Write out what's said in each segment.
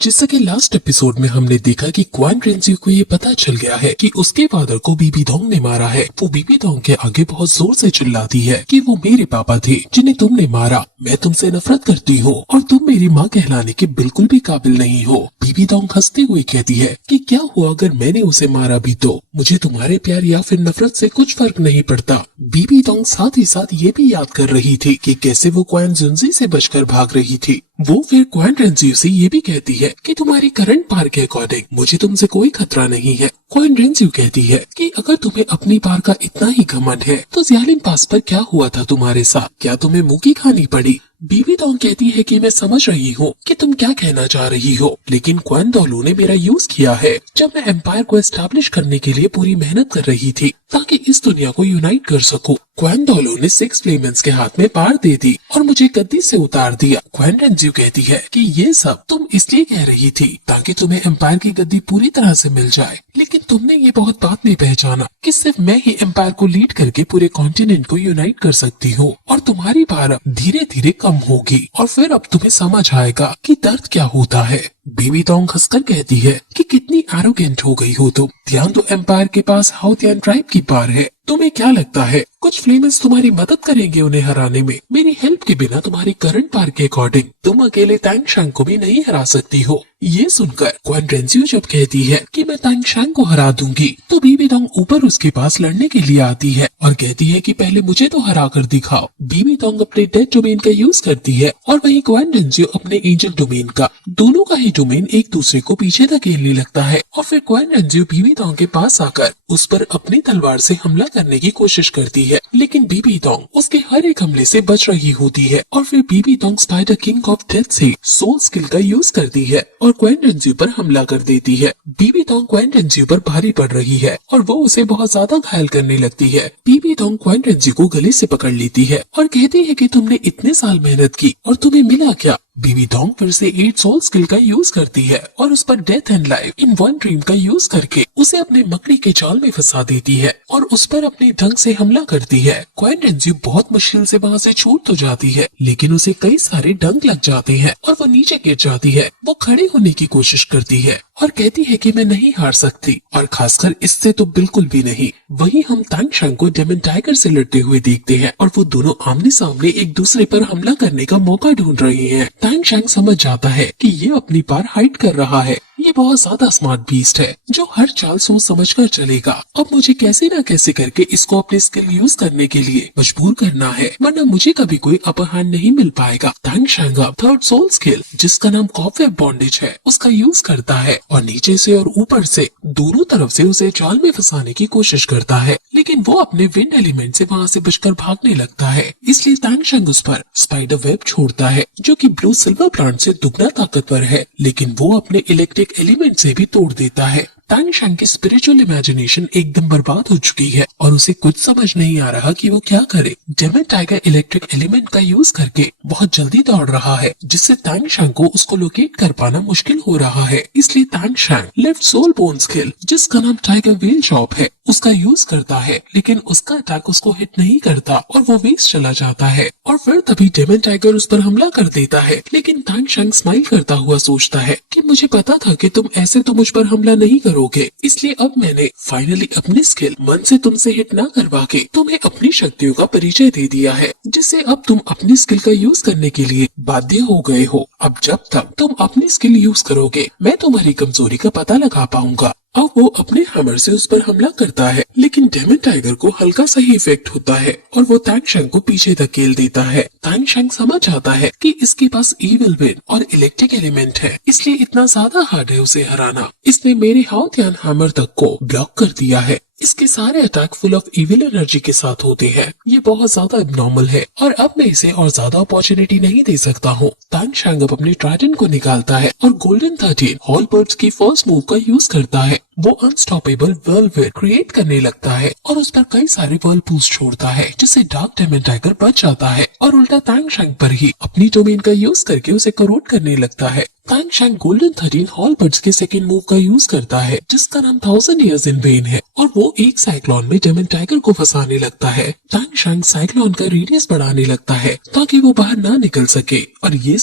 जैसा कि last episode में हमने देखा कि क्वान रेंजी को ये पता चल गया है कि उसके फादर को बीबी डोंग ने मारा है। वो बीबी डोंग के आगे बहुत जोर से चिल्लाती है कि वो मेरे पापा थे जिन्हें तुमने मारा। मैं तुमसे नफरत करती हूँ और तुम मेरी माँ कहलाने के बिल्कुल भी काबिल नहीं हो। बीबी डोंग हंसते हुए कहती है कि क्या हुआ अगर मैंने उसे मारा भी तो मुझे तुम्हारे प्यार या फिर नफरत से कुछ फर्क नहीं पड़ता। बीबी डोंग साथ ही साथ ये भी याद कर रही थी कि कैसे वो क्वान जुनजी से बचकर भाग रही थी। वो फिर क्वान रेंजी से ये भी कहती है कि तुम्हारी करंट पार के अकॉर्डिंग मुझे तुमसे कोई खतरा नहीं है। क्वान रेंजी कहती है कि अगर तुम्हें अपनी पार का इतना ही घमंड है तो ज़्यालिन पास पर क्या हुआ था तुम्हारे साथ, क्या तुम्हें मुकी खानी पड़ी। बीबी डोंग कहती है कि मैं समझ रही हूँ कि तुम क्या कहना चाह रही हो, लेकिन क्वान दोलू ने मेरा यूज किया है जब मैं एम्पायर को एस्टैब्लिश करने के लिए पूरी मेहनत कर रही थी ताकि इस दुनिया को यूनाइट कर सकूं। क्वान दोलू ने 6 फ्लेमेंस के हाथ में पार दे दी और मुझे गद्दी से उतार दिया। क्वान रेंजी कहती है कि ये सब तुम इसलिए कह रही थी ताकि तुम्हें एम्पायर की गद्दी पूरी तरह से मिल जाए, लेकिन तुमने ये बहुत बात नहीं पहचाना कि सिर्फ मैं ही एम्पायर को लीड करके पूरे कॉन्टिनेंट को यूनाइट कर सकती हूँ और तुम्हारी पार धीरे धीरे कम होगी और फिर अब तुम्हें समझ आएगा कि दर्द क्या होता है। बीबी डोंग हंसकर कहती है कि कितनी एरोगेंट हो गई हो तुम। ध्यान दो, एम्पायर के पास हाउतियन ट्राइब की पार है। तुम्हें क्या लगता है कुछ फ्लेमेंस तुम्हारी मदद करेंगे उन्हें हराने में? मेरी हेल्प के बिना तुम्हारी करंट पार के अकॉर्डिंग तुम अकेले तांग शांग को भी नहीं हरा सकती हो। ये सुनकर क्वान रेंजी जब कहती है कि मैं तांग शांग को हरा दूंगी तो बीबी डोंग ऊपर उसके पास लड़ने के लिए आती है और कहती है कि पहले मुझे तो हरा कर दिखाओ। बीबी डोंग अपने डेड डोमेन का यूज करती है और वहीं क्वान रेंजी अपने एंजल डोमेन का। दोनों का ही डोमेन एक दूसरे को पीछे धकेलने लगता है और फिर क्वान रेंजी बीबी डोंग के पास आकर उस पर अपनी तलवार से हमला करने की कोशिश करती है, लेकिन बीबी डोंग उसके हर एक हमले से बच रही होती है और फिर Bibi Dong spider king of death से सोल स्किल का यूज करती है और क्वान रेंजी पर हमला कर देती है। बीबी डोंग क्वान रेंजी पर भारी पड़ रही है और वो उसे बहुत ज्यादा घायल करने लगती है। बीबी डोंग क्वान रेंजी को गले से पकड़ लेती है और कहती है कि तुमने इतने साल मेहनत की और तुम्हें मिला क्या। बीबी डोंग फिर से 8 सोल स्किल का यूज करती है और उस पर death and life in one dream का यूज करके उसे अपने मकड़ी के जाल में फंसा देती है और उस पर अपने ढंग से हमला करती है। क्वान रेंजी बहुत मुश्किल से वहाँ से छूट तो जाती है, लेकिन उसे कई सारे डंक लग जाते हैं और वो नीचे गिर जाती है। वो खड़े होने की कोशिश करती है और कहती है कि मैं नहीं हार सकती और खासकर इससे तो बिल्कुल भी नहीं। वहीं हम तांग शांग को डेमन टाइगर से लड़ते हुए देखते हैं और वो दोनों आमने सामने एक दूसरे पर हमला करने का मौका ढूंढ रहे हैं। तांग शांग समझ जाता है कि ये अपनी पार हाइड कर रहा है। ये बहुत ज्यादा स्मार्ट बीस्ट है जो हर चाल सोच समझ कर चलेगा। अब मुझे कैसे न कैसे करके इसको अपनी स्किल यूज करने के लिए मजबूर करना है, वरना मुझे कभी कोई अपर हैंड नहीं मिल पाएगा। तांग शांग थर्ड सोल स्किल जिसका नाम कॉपवेब बॉन्डेज है उसका यूज करता है और नीचे से और ऊपर से दोनों तरफ से उसे जाल में फंसाने की कोशिश करता है, लेकिन वो अपने विंड एलिमेंट से वहाँ से बचकर भागने लगता है। इसलिए तांग शांग उस पर स्पाइडर वेब छोड़ता है जो कि ब्लू सिल्वर प्लांट से दुगना ताकतवर है, लेकिन वो अपने इलेक्ट्रिक एलिमेंट से भी तोड़ देता है। तांग शांग की स्पिरिचुअल इमेजिनेशन एकदम बर्बाद हो चुकी है और उसे कुछ समझ नहीं आ रहा कि वो क्या करे। डेमन टाइगर इलेक्ट्रिक एलिमेंट का यूज करके बहुत जल्दी दौड़ रहा है जिससे तांग शांग को उसको लोकेट कर पाना मुश्किल हो रहा है। इसलिए तांग शांग लेफ्ट सोल बोन स्किल जिसका नाम टाइगर व्हील चॉप है उसका यूज करता है, लेकिन उसका अटैक उसको हिट नहीं करता और वो वेस्ट चला जाता है। और फिर तभी डेमन टाइगर उस पर हमला कर देता है, लेकिन तांग शांग स्माइल करता हुआ सोचता है कि मुझे पता था कि तुम ऐसे तो मुझ पर हमला नहीं करोगे, इसलिए अब मैंने फाइनली अपनी स्किल मन से तुमसे हिट ना करवा के तुम्हें अपनी शक्तियों का परिचय दे दिया है, जिससे अब तुम अपनी स्किल का यूज करने के लिए बाध्य हो गए हो। अब जब तक तुम अपनी स्किल यूज करोगे मैं तुम्हारी कमजोरी का पता लगा पाऊंगा। अब वो अपने हैमर से उस पर हमला करता है, लेकिन डेमन टाइगर को हल्का सा ही इफेक्ट होता है और वो तांग शांग को पीछे धकेल देता है। तांग शांग समझ आता है कि इसके पास इविल विंड और इलेक्ट्रिक एलिमेंट है, इसलिए इतना ज्यादा हार्ड है उसे हराना। इसने मेरे हाउतियन हैमर तक को ब्लॉक कर दिया है। इसके सारे attack full of evil energy के साथ होते हैं। ये बहुत ज्यादा एबनॉर्मल है और अब मैं इसे और ज्यादा अपॉर्चुनिटी नहीं दे सकता हूँ। तांग शांग अब अपने ट्राइडेंट को निकालता है और गोल्डन 13 हॉल बर्ड्स की फर्स्ट मूव का यूज करता है। वो अनस्टॉपेबल व्हर्लविंड क्रिएट करने लगता है और उस पर कई सारे व्हर्लपूल्स छोड़ता है, जिससे डार्क डेमन टाइगर बच जाता है और उल्टा तांग शैंग पर ही अपनी डोमेन का यूज करके उसे करोड करने लगता है। तांग शैंग गोल्डन 13 हॉलबर्ड्स के सेकंड मूव का यूज करता है, जिसका नाम 1000 Years in Vain है, और वो एक साइक्लोन में डेमन टाइगर को फंसाने लगता है। तांग शैंग साइक्लोन का रेडियस बढ़ाने लगता है ताकि वो बाहर ना निकल सके, और ये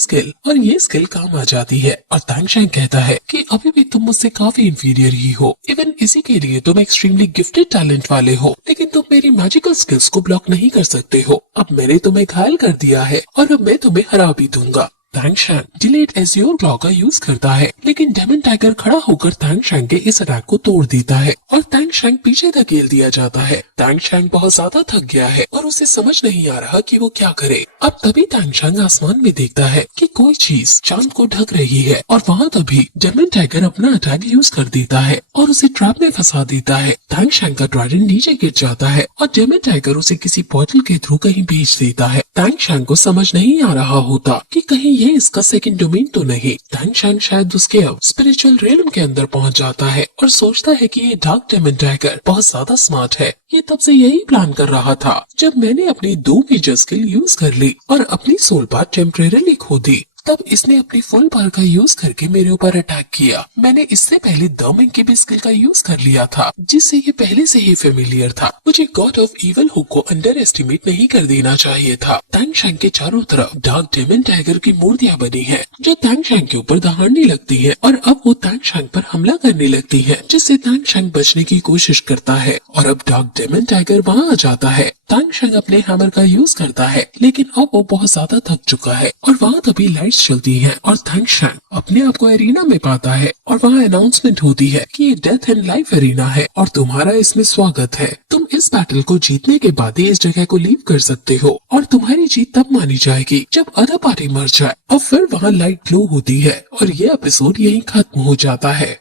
स्किल काम आ जाती है। और तांग शैंग कहता है कि अभी भी तुम मुझसे काफी इंफीरियर ही हो, इवन इसी के लिए तुम एक्सट्रीमली गिफ्टेड टैलेंट वाले हो, लेकिन तुम मेरी मैजिकल स्किल्स को ब्लॉक नहीं कर सकते हो। अब मैंने तुम्हें घायल कर दिया है और अब मैं तुम्हें हरा भी दूंगा। तांग शैंग डिलेड एज्योर क्लॉ का यूज करता है, लेकिन डेमन टाइगर खड़ा होकर तांग शैंग के इस अटैक को तोड़ देता है और तांग शैंग पीछे धकेल दिया जाता है। तांग शैंग बहुत ज्यादा थक गया है और उसे समझ नहीं आ रहा कि वो क्या करे। अब तभी तांग शैंग आसमान में देखता है कि कोई चीज चांद को ढक रही है, और वहाँ तभी डेमन टाइगर अपना अटैक यूज कर देता है और उसे ट्रैप में फंसा देता है। तांग शैंग का ट्राइडेंट नीचे गिर जाता है और डेमन टाइगर उसे किसी पोर्टल के थ्रू कहीं भेज देता है। तांग शैंग को समझ नहीं आ रहा होता कि कहीं ये इसका सेकंड डोमेन तो नहीं। तांग शैंग शायद उसके अब स्पिरिचुअल रियल्म के अंदर पहुंच जाता है और सोचता है कि ये डार्क डेमन टाइगर बहुत ज्यादा स्मार्ट है। ये तब से यही प्लान कर रहा था जब मैंने अपनी 2 मेजर स्किल यूज कर ली और अपनी सोल पार्ट टेम्परेरीली खो दी। तब इसने अपनी फुल पावर का यूज करके मेरे ऊपर अटैक किया। मैंने इससे पहले दमिंग के भी स्किल का यूज कर लिया था, जिससे ये पहले से ही फेमिलियर था। मुझे गॉड ऑफ इविल हुक को अंडर एस्टिमेट नहीं कर देना चाहिए था। तांग शैंग के चारों तरफ डार्क डेमन टाइगर की मूर्तियां बनी हैं, जो तांग शैंग के ऊपर दहाड़ने लगती है और अब वो तांग शैंग पर हमला करने लगती है, जिससे तांग शैंग बचने की कोशिश करता है और अब डार्क डेमन टाइगर वहाँ आ जाता है। तांग शैंग अपने हैमर का यूज करता है, लेकिन अब वो बहुत ज्यादा थक चुका है और वहाँ तभी लाइट्स चलती हैं और तांग शैंग अपने आप को एरिना में पाता है और वहाँ अनाउंसमेंट होती है कि ये डेथ एंड लाइफ एरिना है और तुम्हारा इसमें स्वागत है। तुम इस बैटल को जीतने के बाद ही इस जगह को लीव कर सकते हो और तुम्हारी जीत तब मानी जाएगी जब अदर पार्टी मर जाए। और फिर वहाँ लाइट ग्लो होती है और ये एपिसोड यहीं खत्म हो जाता है।